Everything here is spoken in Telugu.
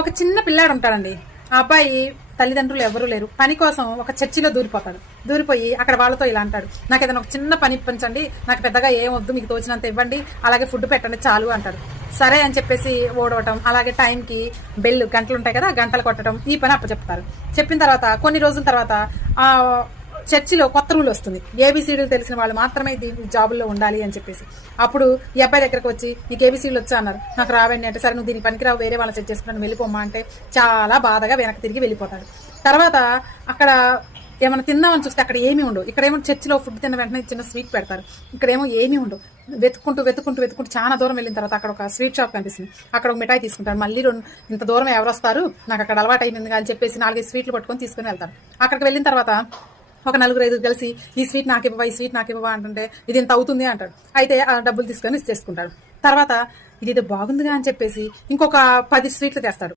ఒక చిన్న పిల్లాడు ఉంటాడండి. ఆ అబ్బాయి తల్లిదండ్రులు ఎవరూ లేరు. పని కోసం ఒక చర్చిలో దూరిపోతాడు. దూరిపోయి అక్కడ వాళ్ళతో ఇలా అంటాడు, నాకు ఏదైనా ఒక చిన్న పని ఇప్పించండి, నాకు పెద్దగా ఏం వద్దు, మీకు తోచినంత ఇవ్వండి, అలాగే ఫుడ్ పెట్టండి చాలు అంటాడు. సరే అని చెప్పేసి ఓడవటం, అలాగే టైంకి బెల్ గంటలు ఉంటాయి కదా, గంటలు కొట్టడం, ఈ పని అప్పచెప్తారు. చెప్పిన తర్వాత కొన్ని రోజుల తర్వాత ఆ చర్చిలో కొత్త రూల్ వస్తుంది, ఏబీసీడీలు తెలిసిన వాళ్ళు మాత్రమే జాబుల్లో ఉండాలి అని చెప్పేసి. అప్పుడు ఈ అబ్బాయి దగ్గరకు వచ్చి, నీకు ఏబీసీడీలు వచ్చా అన్నారు. నాకు రావండి అంటే, సరే నువ్వు దీనికి పనికిరావు, వేరే వాళ్ళని సెట్ చేసుకున్నాను, వెళ్ళిపోమ్మా అంటే చాలా బాధగా వెనక్కి తిరిగి వెళ్ళిపోతాడు. తర్వాత అక్కడ ఏమైనా తిందామని చూస్తే అక్కడ ఏమీ ఉండవు. ఇక్కడేమో చర్చిలో ఫుడ్ తిన్న వెంటనే చిన్న స్వీట్ పెడతారు, ఇక్కడేమో ఏమీ ఉండవు. వెతుక్కుంటూ చాలా దూరం వెళ్ళిన తర్వాత అక్కడ ఒక స్వీట్ షాప్ కనిపిస్తుంది. అక్కడ ఒక మిఠాయి తీసుకుంటారు. మళ్ళీ ఇంత దూరం ఎవరు వస్తారు, నాకు అక్కడ అలవాటు అయిపోయింది అని చెప్పేసి 4-5 స్వీట్లు పట్టుకొని తీసుకుని వెళ్తారు. అక్కడికి వెళ్ళిన తర్వాత ఒక 4-5 కలిసి ఈ స్వీట్ నాకు ఇవ్వవా, ఈ స్వీట్ నాకు ఇవ్వవా అంటుంటే ఇది ఇంత అవుతుంది అంటాడు. అయితే ఆ డబ్బులు తీసుకొని ఇచ్చేసుకుంటాడు. తర్వాత ఇది బాగుందిగా అని చెప్పేసి ఇంకొక 10 స్వీట్లు తెస్తాడు.